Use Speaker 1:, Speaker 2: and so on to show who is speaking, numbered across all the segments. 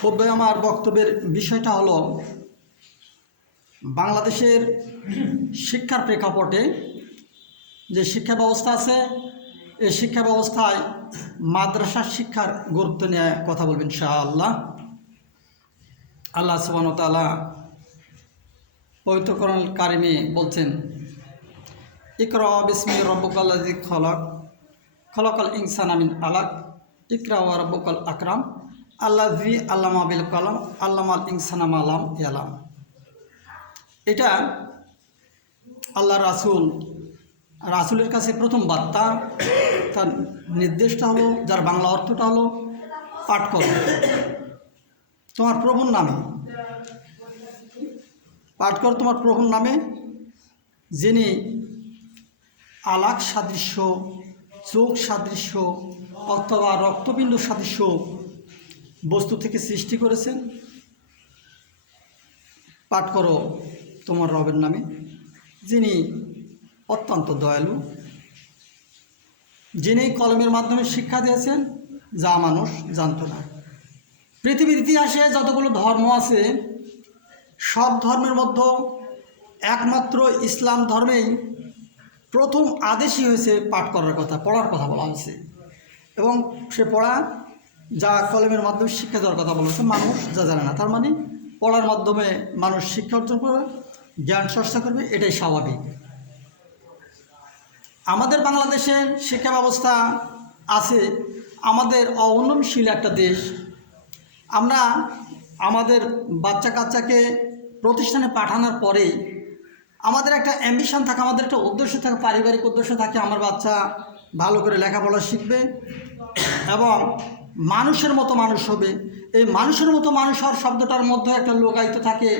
Speaker 1: খুবই আমার বক্তব্যের বিষয়টা হলো, বাংলাদেশের শিক্ষার প্রেক্ষাপটে যে শিক্ষা ব্যবস্থা আছে, এই শিক্ষা ব্যবস্থায় মাদ্রাসা শিক্ষার গুরুত্ব নিয়ে কথা বলবেন শাহ আল্লাহ আল্লাহ সুবাহতালা পবিত্রকরণ কারিমে বলছেন, ইকরা বিসমি রব্বকাল্লাজি খলক, খলকাল ইনসান আমিন আলাক, ইকরা ওয়া রব্বকাল আকরাম। আল্লাহ জি আল্লামা বিল কালাম, আল্লামাল ইনসানাম আলাম ইয়ালাম। এটা আল্লাহ রাসুল, রাসুলের কাছে প্রথম বার্তা, তার নির্দেশটা হলো, যার বাংলা অর্থটা হলো পাঠ করো। তোমার প্রভুর নামে, পাঠ করো তোমার প্রভুর নামে, যিনি আলাক সাদৃশ্য, চোখ সাদৃশ্য, অথবা রক্তপিণ্ড সাদৃশ্য বস্তু থেকে সৃষ্টি করেছেন? পাঠ করো তোমার রবের নামে, যিনি অত্যন্ত দয়ালু, যিনি কলমের মাধ্যমে শিক্ষা দিয়েছেন, যা মানুষ জানত না। পৃথিবীর ইতিহাসে যতগুলো ধর্ম আছে, সব ধর্মের মধ্যে একমাত্র ইসলাম ধর্মেই প্রথম আদেশই হয়েছে পাঠ করার কথা, পড়ার কথা বলা হয়েছে। এবং সে পড়া যা কলমের মাধ্যমে শিক্ষা দেওয়ার কথা বলা হয়েছে মানুষ যা জানে না। তার মানে পড়ার মাধ্যমে মানুষ শিক্ষা অর্জন করবে, জ্ঞান চর্চা করবে, এটাই স্বাভাবিক। আমাদের বাংলাদেশে শিক্ষা ব্যবস্থা আছে, আমাদের অউন্নয়নশীল একটা দেশ। আমরা আমাদের বাচ্চা কাচ্চাকে প্রতিষ্ঠানে পাঠানোর পরে আমাদের একটা অ্যাম্বিশন থাকে, আমাদের একটা উদ্দেশ্য থাকে, পারিবারিক উদ্দেশ্য থাকে, আমার বাচ্চা ভালো করে লেখাপড়া শিখবে এবং মানুষের মতো মানুষ হবে। এই মানুষের মতো মানুষ হওয়ার শব্দটার মধ্যে একটা লোকায়িত থাকে,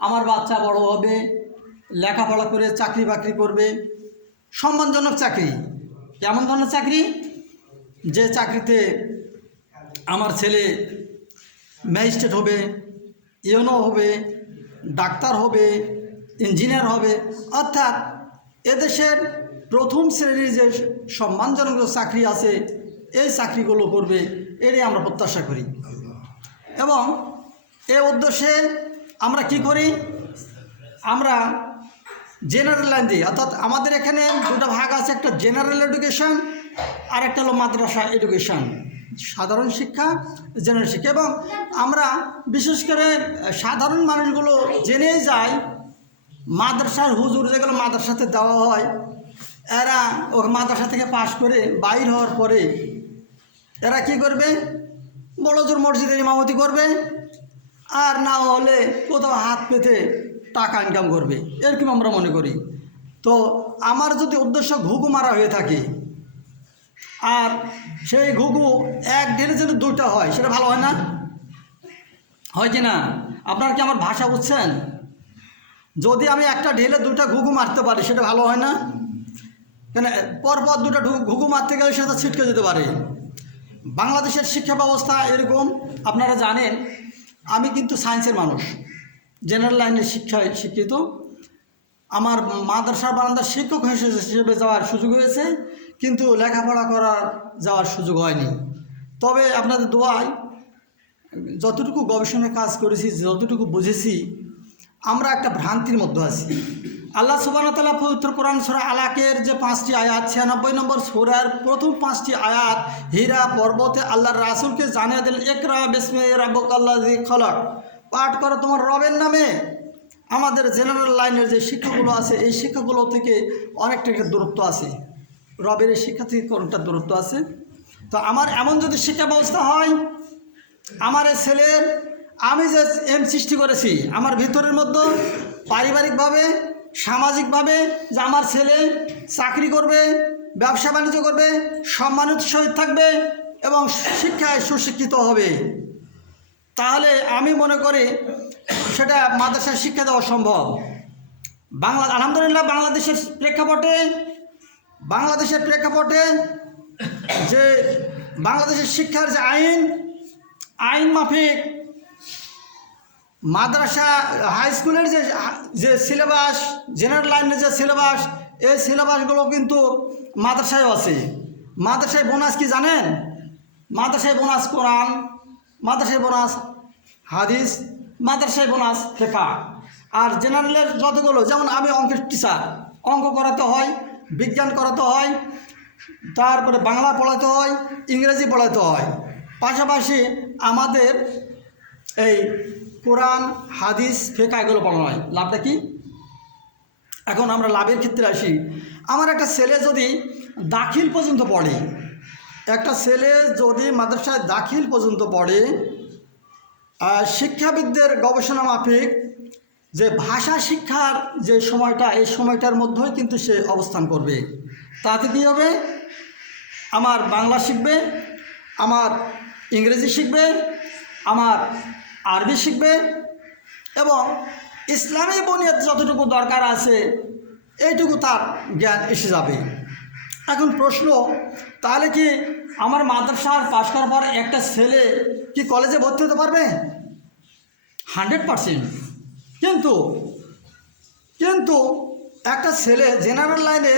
Speaker 1: আমার বাচ্চা বড় হবে, লেখাপড়া করে চাকরি বাকরি করবে। সম্মানজনক চাকরি। কেমন ধরনের চাকরি? যে চাকরিতে আমার ছেলে ম্যাজিস্ট্রেট হবে ইউনো হবে, ডাক্তার হবে, ইঞ্জিনিয়ার হবে। অর্থাৎ এদেশের প্রথম শ্রেণির যে সম্মানজনক চাকরি আছে এই চাকরিগুলো করবে এটাই আমরা প্রত্যাশা করি। এবং এ উদ্দেশ্যে আমরা কি করি? আমরা জেনারেল লাইন দিই। অর্থাৎ আমাদের এখানে দুটো ভাগ আছে, একটা জেনারেল এডুকেশন আর একটা হলো মাদ্রাসা এডুকেশন সাধারণ শিক্ষা জেনারেল শিক্ষা। এবং আমরা বিশেষ করে সাধারণ মানুষগুলো জেনেই যায়, মাদ্রাসার হুজুর যেগুলো মাদ্রাসাতে দেওয়া হয়, এরা ও মাদ্রাসা থেকে পাশ করে বাইর হওয়ার পরে এরা কি করবে? বড় জোর মসজিদের ইমামতি করবে। আর না হলে কোথাও হাত পেতে টাকা ইনকাম করবে। এরকম আমরা মনে করি। তো আমার যদি উদ্দেশ্য ঘুঘু মারা হয়ে থাকে, আর সেই ঘুঘু এক ঢেলে যদি দুটো হয়, সেটা ভালো হয় না? হয় কি না? আপনারা কি আমার ভাষা বুঝছেন? যদি আমি একটা ঢেলে দুটা ঘুঘু মারতে পারি, সেটা ভালো হয় না? কেন? পরপর দুটা ঘুঘু মারতে গেলে সেটা ছিটকে যেতে পারে। বাংলাদেশের শিক্ষা ব্যবস্থা এরকম, আপনারা জানেন, আমি কিন্তু সায়েন্সের মানুষ জেনারেল লাইনের শিক্ষায় শিক্ষিত। আমার মাদ্রাসা বারান্দার শিক্ষক হিসেবে হিসেবে যাওয়ার সুযোগ হয়েছে, কিন্তু লেখাপড়া করার যাওয়ার সুযোগ হয়নি। তবে আপনাদের দোয়ায় যতটুকু গবেষণার কাজ করেছি, যতটুকু বুঝেছি, আমরা একটা ভ্রান্তির মধ্যে আছি। আল্লাহ সুবাহতাল্লাহ পবিত্র কোরআন সোরা আলাকের যে পাঁচটি আয়াত, ছিয়ানব্বই নম্বর সোরার প্রথম পাঁচটি আয়াত, হীরা পর্বতে আল্লাহর রাসুলকে জানিয়ে দিলেন একরা বেসমে রাবক আল্লাহ খলক। পাঠ করো তোমার রবের নামে। আমাদের জেনারেল লাইনের যে শিক্ষাগুলো আছে, এই শিক্ষাগুলো থেকে অনেকটা একটা দূরত্ব আছে। রবের এই শিক্ষা থেকে অনেকটা দূরত্ব আছে। তো আমার এমন যদি শিক্ষা ব্যবস্থা হয়, আমার এই ছেলের, আমি যে এম সৃষ্টি করেছি, আমার ভিতরের মধ্যে পারিবারিকভাবে সামাজিকভাবে যে আমার ছেলে চাকরি করবে, ব্যবসা বাণিজ্য করবে, সম্মানিত সহিত থাকবে এবং শিক্ষায় সুশিক্ষিত হবে। তাহলে আমি মনে করি সেটা মাদ্রাসায় শিক্ষা দেওয়া সম্ভব বাংলা, আলহামদুলিল্লাহ বাংলাদেশের প্রেক্ষাপটে বাংলাদেশের প্রেক্ষাপটে যে বাংলাদেশের শিক্ষার যে আইন আইন মাফিক মাদ্রাসা হাই স্কুলের যে যে সিলেবাস জেনারেল লাইনের যে সিলেবাস এই সিলেবাসগুলো কিন্তু মাদ্রাসায় আছে। মাদ্রাসায় বোনাস কি জানেন? মাদ্রাসায় বোনাস কোরআন, মাদ্রাসায় বোনাস হাদিস, মাদ্রাসায় বোনাস ফেকা আর জেনারেলের যতগুলো, যেমন আমি অঙ্কের টিচার অঙ্ক করাতে হয়, বিজ্ঞান করাতে হয়, তারপরে বাংলা পড়াতে হয়, ইংরেজি পড়াতে হয়। পাশাপাশি আমাদের এই কোরআন, হাদিস ফেকা এগুলো পড়ানো হয়। লাভটা কি? এখন আমরা লাভের ক্ষেত্রে আসি। আমার একটা ছেলে যদি দাখিল পর্যন্ত পড়ে, একটা ছেলে যদি মাদ্রাসায় দাখিল পর্যন্ত পড়ে শিক্ষাবিদদের গবেষণা মাফিক যে ভাষা শিক্ষার যে সময়টা, এই সময়টার মধ্যেই কিন্তু সে অবস্থান করবে। তাতে কী হবে? আমার বাংলা শিখবে, আমার ইংরেজি শিখবে, আমার আরবি শিখবে এবং ইসলামী বুনিয়াদ যতটুকু দরকার আছে, এইটুকু তার জ্ঞান এসে যাবে। এখন প্রশ্ন, তাহলে কি আমার মাদ্রাসার পাশ করার পর একটা ছেলে কি কলেজে ভর্তি হতে পারবে? Hundred percent. কিন্তু কিন্তু একটা ছেলে জেনারেল লাইনে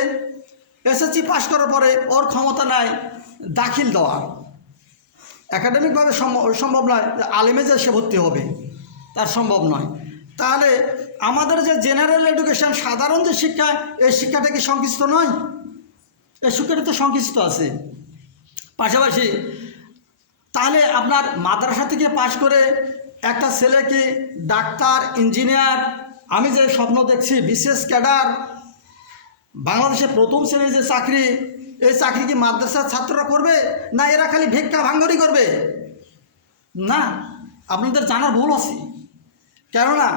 Speaker 1: এসএসসি পাশ করার পরে ওর ক্ষমতা নাই, দাখিল দেওয়া। একাডেমিকভাবে সম্ভব সম্ভব নয়, আলিমে যে সে ভর্তি হবে, তার সম্ভব নয়। তাহলে আমাদের যে জেনারেল এডুকেশন সাধারণ যে শিক্ষা, এই শিক্ষাটা কি সংকুচিত নয়? এই শিক্ষাটা তো সংকুচিত আছে। পাশাপাশি, তাহলে আপনার মাদ্রাসা থেকে পাশ করে একটা ছেলে কি ডাক্তার ইঞ্জিনিয়ার আমি যে স্বপ্ন দেখছি, বিশেষ ক্যাডার বাংলাদেশে প্রথম শ্রেণির যে চাকরি এই চাকরি কি মাদ্রাসার ছাত্ররা করবে? না এরা খালি ভিক্ষা ভাঙ্গরি করবে? না, আপনাদের জানার ভুল আছে। কেননা,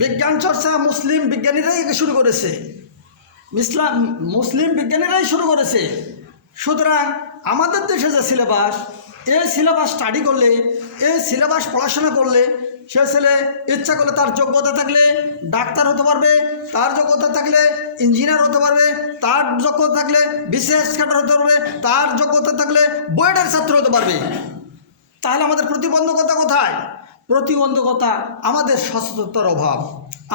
Speaker 1: বিজ্ঞান চর্চা মুসলিম বিজ্ঞানীরাই শুরু করেছে। ইসলাম মুসলিম বিজ্ঞানীরাই শুরু করেছে। সুতরাং আমাদের দেশে যে সিলেবাস, এই সিলেবাস স্টাডি করলে, এই সিলেবাস পড়াশোনা করলে সে ছেলে ইচ্ছা করলে তার যোগ্যতা থাকলে ডাক্তার হতে পারবে, তার যোগ্যতা থাকলে ইঞ্জিনিয়ার হতে পারবে, তার যোগ্যতা থাকলে বিশেষ ক্যাডার হতে পারবে, তার যোগ্যতা থাকলে বইয়ের ছাত্র হতে পারবে। তাহলে আমাদের প্রতিবন্ধকতা কোথায়? প্রতিবন্ধকতা আমাদের সচেতনতার অভাব।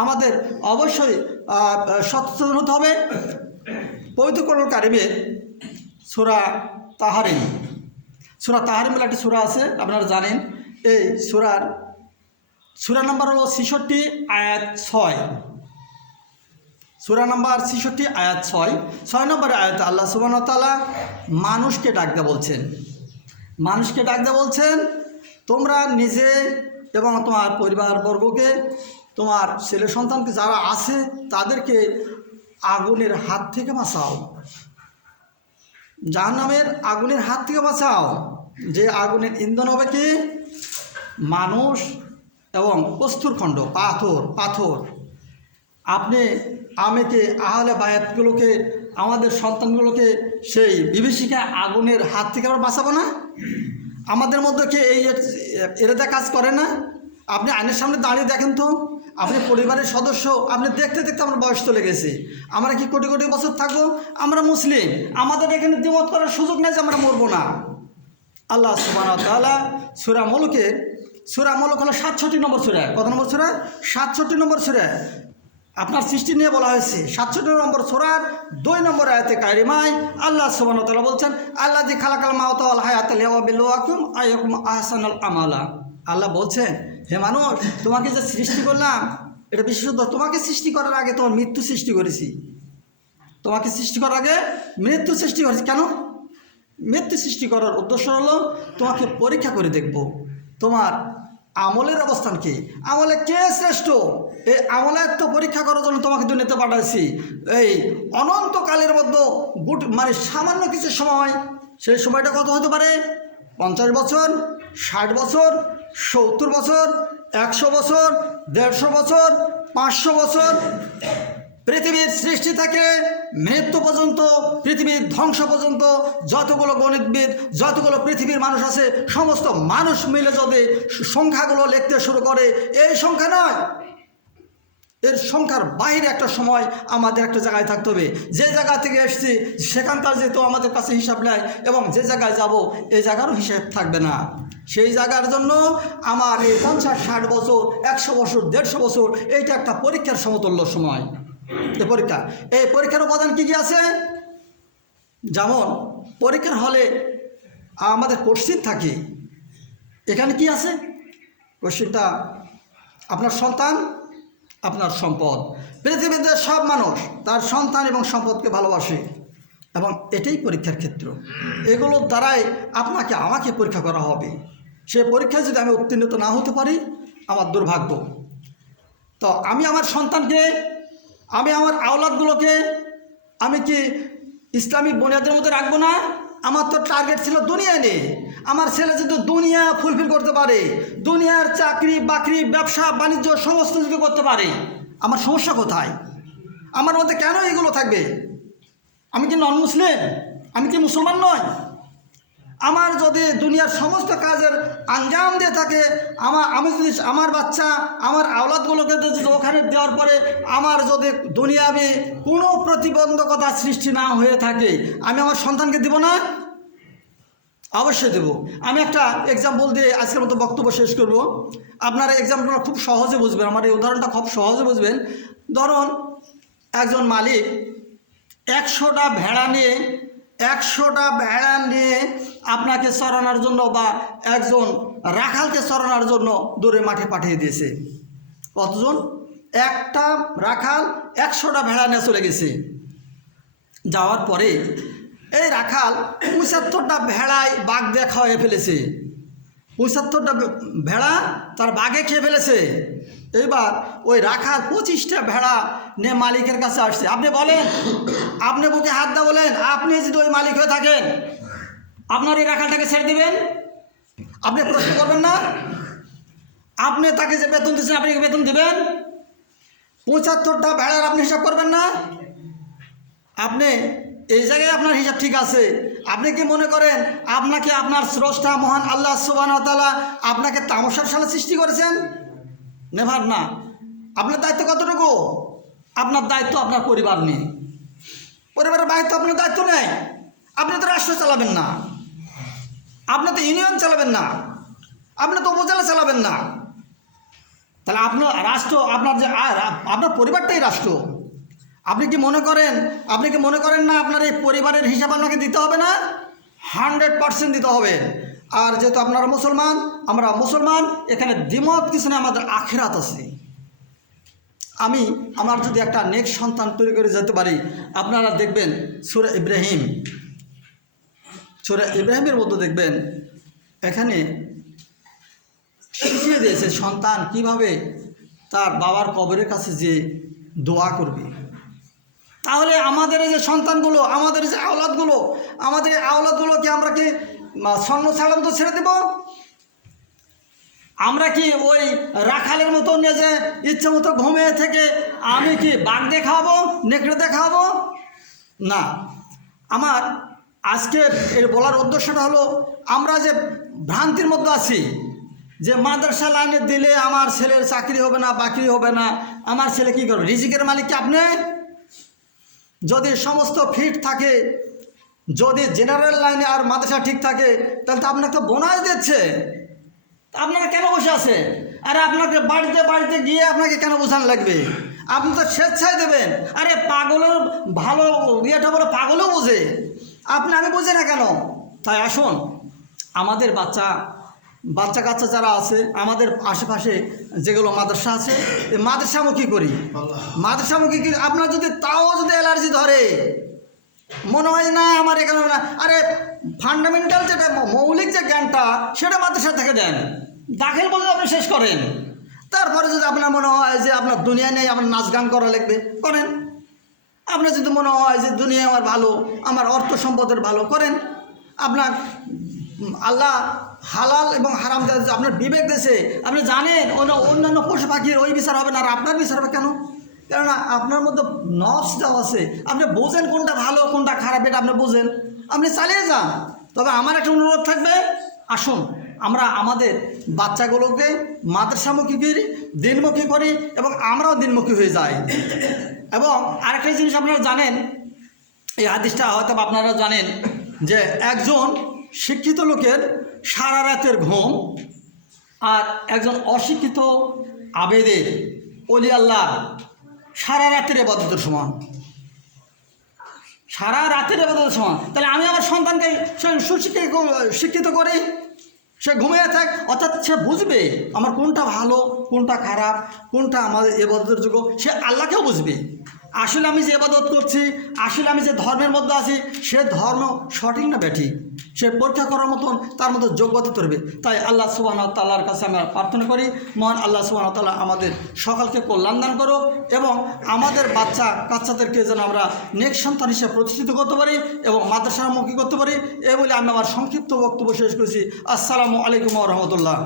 Speaker 1: আমাদের অবশ্যই সচেতন হতে হবে। পবিত্রকরণ কারিমের সুরা তাহারিম সুরা তাহারিম বলে একটি সুরা আছে, আপনারা জানেন, এই সুরার সুরা নাম্বার হলো ছেষট্টি, আয়াত ছয়। সুরা নাম্বার ছেষট্টি, আয়াত ছয়। ছয় নম্বর আয়াত আল্লাহ সুবান তালা মানুষকে ডাকতে বলছেন। মানুষকে ডাকতে বলছেন, তোমরা নিজে এবং তোমার পরিবারবর্গকে, তোমার ছেলে সন্তানকে যারা আছে, তাদেরকে আগুনের হাত থেকে বাঁচাও। জাহান্নামের আগুনের হাত থেকে বাঁচাও। যে আগুনের ইন্ধন হবে কি? মানুষ এবং প্রস্তুরখণ্ড পাথর পাথর। আপনি আমেকে আহলে বায়াতগুলোকে, আমাদের সন্তানগুলোকে সেই বিভীষিকা আগুনের হাত থেকে আমরা বাঁচাবো না? আমাদের মধ্যে কি এই এরাদা কাজ করে না? আপনি আইনের সামনে দাঁড়িয়ে দেখেন তো। আপনি পরিবারের সদস্য, আপনি দেখতে দেখতে আমার বয়স চলে গেছে। আমরা কি কোটি কোটি বছর থাকব? আমরা মুসলিম। আমাদের এখানে দ্বিমত করার সুযোগ নেই যে আমরা মরবো না। আল্লাহ সুবাহ তাআলা সুরা মলুকের সুরা মলক হলো সাতষট্টি নম্বর সুরা। কত নম্বর সুরা? সাতষট্টি নম্বর সুরা। আপনার সৃষ্টি নিয়ে বলা হয়েছে, সাতষট্টি নম্বর সুরার দুই নম্বর আয়াতে কারিমায় আল্লাহ সুবাহ তাআলা বলছেন আল্লাহ দি খালাকাল মাওতাল হায়াত বিল্লাকুম আয়াকুম আহসানুল আমালা। আল্লাহ বলছেন, হে মানুষ, তোমাকে যে সৃষ্টি করলাম, এটা বিশেষত তোমাকে সৃষ্টি করার আগে তোমার মৃত্যু সৃষ্টি করেছি। তোমাকে সৃষ্টি করার আগে মৃত্যু সৃষ্টি করেছি। কেন? মৃত্যু সৃষ্টি করার উদ্দেশ্য হলো তোমাকে পরীক্ষা করে দেখব। তোমার আমলের অবস্থান কি? আমলে কে শ্রেষ্ঠ? এই আমলের তো পরীক্ষা করার জন্য তোমাকে দুর্নীতি পাঠাইছি। এই অনন্তকালের মধ্যে গুট মানে সামান্য কিছু সময়, সেই সময়টা কত হতে পারে? পঞ্চাশ বছর, ষাট বছর, সত্তর বছর, একশো বছর, দেড়শো বছর, পাঁচশো বছর পৃথিবীর সৃষ্টি থেকে মৃত্যু পর্যন্ত, পৃথিবীর ধ্বংস পর্যন্ত যতগুলো গণিতবিদ, যতগুলো পৃথিবীর মানুষ আছে, সমস্ত মানুষ মিলে যদি সংখ্যাগুলো লিখতে শুরু করে, এই সংখ্যা নয়। এর সংখ্যার বাইরে একটা সময় আমাদের একটা জায়গায় থাকতে হবে। যে জায়গা থেকে এসেছি, সেখানকার যেহেতু আমাদের কাছে হিসাব নেয় এবং যে জায়গায় যাব, এই জায়গারও হিসাব থাকবে না। সেই জায়গার জন্য আমার এই পঞ্চাশ ষাট বছর, একশো বছর, দেড়শো বছর, এইটা একটা পরীক্ষার সমতুল্য সময়। এই পরীক্ষা। এই পরীক্ষার উপাদান কী কী আছে? যেমন, পরীক্ষার হলে আমাদের কোশ্চিন থাকে। এখানে কি আছে? কোশ্চিনটা আপনার সন্তান, আপনার সম্পদ। পৃথিবীতে সব মানুষ তার সন্তান এবং সম্পদকে ভালোবাসে এবং এটাই পরীক্ষার ক্ষেত্র। এগুলোর দ্বারাই আপনাকে, আমাকে পরীক্ষা করা হবে। সে পরীক্ষায় যদি আমি উত্তীর্ণ না হতে পারি, আমার দুর্ভাগ্য। তো আমি আমার সন্তানকে আমি আমার আওলাদগুলোকে আমি কি ইসলামিক বুনিয়াদের মধ্যে রাখব না? আমার তো টার্গেট ছিল দুনিয়া নিয়ে আমার ছেলে যদি দুনিয়া ফুলফিল করতে পারে, দুনিয়ার চাকরি, বাকরি, ব্যবসা, বাণিজ্য, সমস্ত যদি করতে পারে, আমার সমস্যা কোথায়? আমার মধ্যে কেন এগুলো থাকবে? আমি কি নন মুসলিম আমি কি মুসলমান নয়? আমার যদি দুনিয়ার সমস্ত কাজের আঞ্জাম দিয়ে থাকে, আমার আমি যদি আমার বাচ্চা, আমার আওলাদগুলোকে যদি ওখানে দেওয়ার পরে আমার যদি দুনিয়াবি কোনো প্রতিবন্ধকতা সৃষ্টি না হয়ে থাকে, আমি আমার সন্তানকে দিব না? অবশ্যই দেব। আমি একটা এক্সাম্পল দিয়ে আজকের মতো বক্তব্য শেষ করব। আপনারা এক্সাম্পলটা খুব সহজে বুঝবেন, আমার এই উদাহরণটা খুব সহজে বুঝবেন। ধরুন, একজন মালিক একশোটা ভেড়া নিয়ে একশোটা ভেড়া নিয়ে আপনাকে চড়ানোর জন্য বা একজন রাখালকে চড়ানোর জন্য দূরে মাঠে পাঠিয়ে দিয়েছে। কতজন? একটা রাখাল একশোটা ভেড়া নিয়ে চলে গেছে। যাওয়ার পরে এই রাখাল পঁচাত্তরটা ভেড়ায় বাঘ দিয়ে খাওয়াই ফেলেছে। পঁচাত্তরটা ভেড়া তার বাঘে খেয়ে ফেলেছে। এইবার ওই রাখার পঁচিশটা ভেড়া নিয়ে মালিকের কাছে আসছে। আপনি বলেন, আপনি বুকে হাত দা বলেন, আপনি যদি ওই মালিক হয়ে থাকেন, আপনার এই রাখালটাকে ছেড়ে দিবেন? আপনি প্রশ্ন করবেন না? আপনি তাকে যে বেতন দিচ্ছেন আপনি বেতন দিবেন? পঁচাত্তরটা ভেড়ার আপনি হিসাব করবেন না? আপনি, এই জায়গায় আপনার হিসাব ঠিক আছে। আপনি কি মনে করেন, আপনাকে আপনার স্রষ্টা মহান আল্লাহ সুবান তালা আপনাকে তামসার সালে সৃষ্টি করেছেন? নেভার না। আপনার দায়িত্ব কতটুকু? আপনার দায়িত্ব আপনার পরিবার নিয়ে। পরিবারের তো আপনার দায়িত্ব নেই। আপনি তো রাষ্ট্র চালাবেন না। আপনি তো ইউনিয়ন চালাবেন না। আপনি তো উপজেলা চালাবেন না। তাহলে আপনার রাষ্ট্র, আপনার যে আপনার পরিবারটাই রাষ্ট্র। আপনি কি মনে করেন, আপনি কি মনে করেন না আপনার এই পরিবারের হিসাব আপনাকে দিতে হবে না? হান্ড্রেড পার্সেন্ট দিতে হবে। আর যেহেতু আপনারা মুসলমান, আমরা মুসলমান, এখানে দ্বিমত কিছু না আমাদের আখেরাত আছে। আমি আমার যদি একটা নেক্সট সন্তান তৈরি করে যেতে পারি, আপনারা দেখবেন সুরে ইব্রাহিম, সুরে ইব্রাহিমের মধ্যে দেখবেন, এখানে শিখিয়ে দিয়েছে সন্তান কীভাবে তার বাবার কবরের কাছে যে দোয়া করবে। তাহলে আমাদের যে সন্তানগুলো, আমাদের যে আওলাদগুলো, আমাদের আওলাদগুলোকে আমরা কি স্বর্ণ ছাড়াম তো ছেড়ে দেব। আমরা কি ওই রাখালের মতো যে ইচ্ছে মতো ঘুমিয়ে থেকে আমি কি বাঘ দেখাবো, নেকড়ে দেখাবো? না। আমার আজকের এর বলার উদ্দেশ্যটা হলো, আমরা যে ভ্রান্তির মধ্যে আছি, যে মাদ্রাসা লাইনে দিলে আমার ছেলের চাকরি হবে না, বাকরি হবে না, আমার ছেলে কী করবে? রিজিকের মালিক কি আপনি? যদি সমস্ত ফিট থাকে যদি জেনারেল লাইনে আর মাদ্রাসা ঠিক থাকে তাহলে তো আপনাকে বোনাস দিচ্ছে। আপনারা কেন বসে আছে? আরে আপনাকে বাড়িতে বাড়িতে গিয়ে আপনাকে কেন বোঝান লাগবে? আপনি তো স্বেচ্ছায় দেবেন। আরে পাগলের ভালো ইয়েটা বলে পাগলও বোঝে। আপনি আমি বুঝি না কেন? তাই আসুন আমাদের বাচ্চা বাচ্চা কাচ্চা যারা আছে আমাদের আশেপাশে যেগুলো মাদ্রাসা আছে মাদ্রাসামুখী করি। মাদ্রাসামুখী কি আপনার যদি তাও যদি অ্যালার্জি ধরে মনে হয় না আমার এখানে না, আরে ফান্ডামেন্টাল যেটা মৌলিক যে জ্ঞানটা, সেটা মাদ্রাসা থেকে দেন। দাখিল বলে আপনি শেষ করেন। তারপরে যদি আপনার মনে হয় যে আপনার দুনিয়া নেই আপনার নাচ গান করা লাগবে, করেন। আপনার যদি মনে হয় যে দুনিয়া আমার ভালো, আমার অর্থ সম্পদের ভালো, করেন। আপনার আল্লাহ হালাল এবং হারাম আপনার বিবেক দেশে, আপনি জানেন অন্য অন্যান্য পশু পাখির ওই বিচার হবে না, আর আপনার বিচার হবে কেন? কেননা আপনার মধ্যে নফস দেওয়া আছে। আপনি বোঝেন কোনটা ভালো, কোনটা খারাপ, এটা আপনি বোঝেন। আপনি চালিয়ে যান। তবে আমার একটা অনুরোধ থাকবে, আসুন, আমরা আমাদের বাচ্চাগুলোকে, মাদ্রাসামুখী করি, দিনমুখী করি, এবং আমরাও দিনমুখী হয়ে যাই। এবং আরেকটা জিনিস আপনারা জানেন, এই হাদিসটা হয়তো আপনারা জানেন, যে একজন শিক্ষিত লোকের সারা রাতের ঘুম আর একজন অশিক্ষিত আবেদের অলি আল্লাহ সারা রাতের এবাদতের সমান। সারা রাতের এবাদতের সমান। তাহলে আমি আমার সন্তানকে সুশিক্ষিত শিক্ষিত করি, সে ঘুমিয়ে থাক, অর্থাৎ সে বুঝবে আমার কোনটা ভালো, কোনটা খারাপ, কোনটা আমাদের এবাদতের যোগ্য, সে আল্লাহকেও বুঝবে। আসলে আমি যে এবাদত করছি, আসলে আমি যে ধর্মের মধ্যে আছি, সে ধর্ম সঠিক না ব্যাঠিক? সে পরীক্ষা করার মতন তার মধ্যে যোগ্যতা তরবে তাই আল্লাহ সুবাহ তাল্লাহর কাছে আমরা প্রার্থনা করি, মহান আল্লাহ সুবাহ তাল্লাহ আমাদের সকালকে কল্যাণ দান করো এবং আমাদের বাচ্চা কাচ্চাদেরকে যেন আমরা নেক্সট সন্তান হিসেবে প্রতিষ্ঠিত করতে পারি এবং মাদ্রাসামুখী করতে পারি। এ বলে আমি আমার সংক্ষিপ্ত বক্তব্য শেষ করেছি। আসসালামু আলাইকুম রহমতুল্লাহ।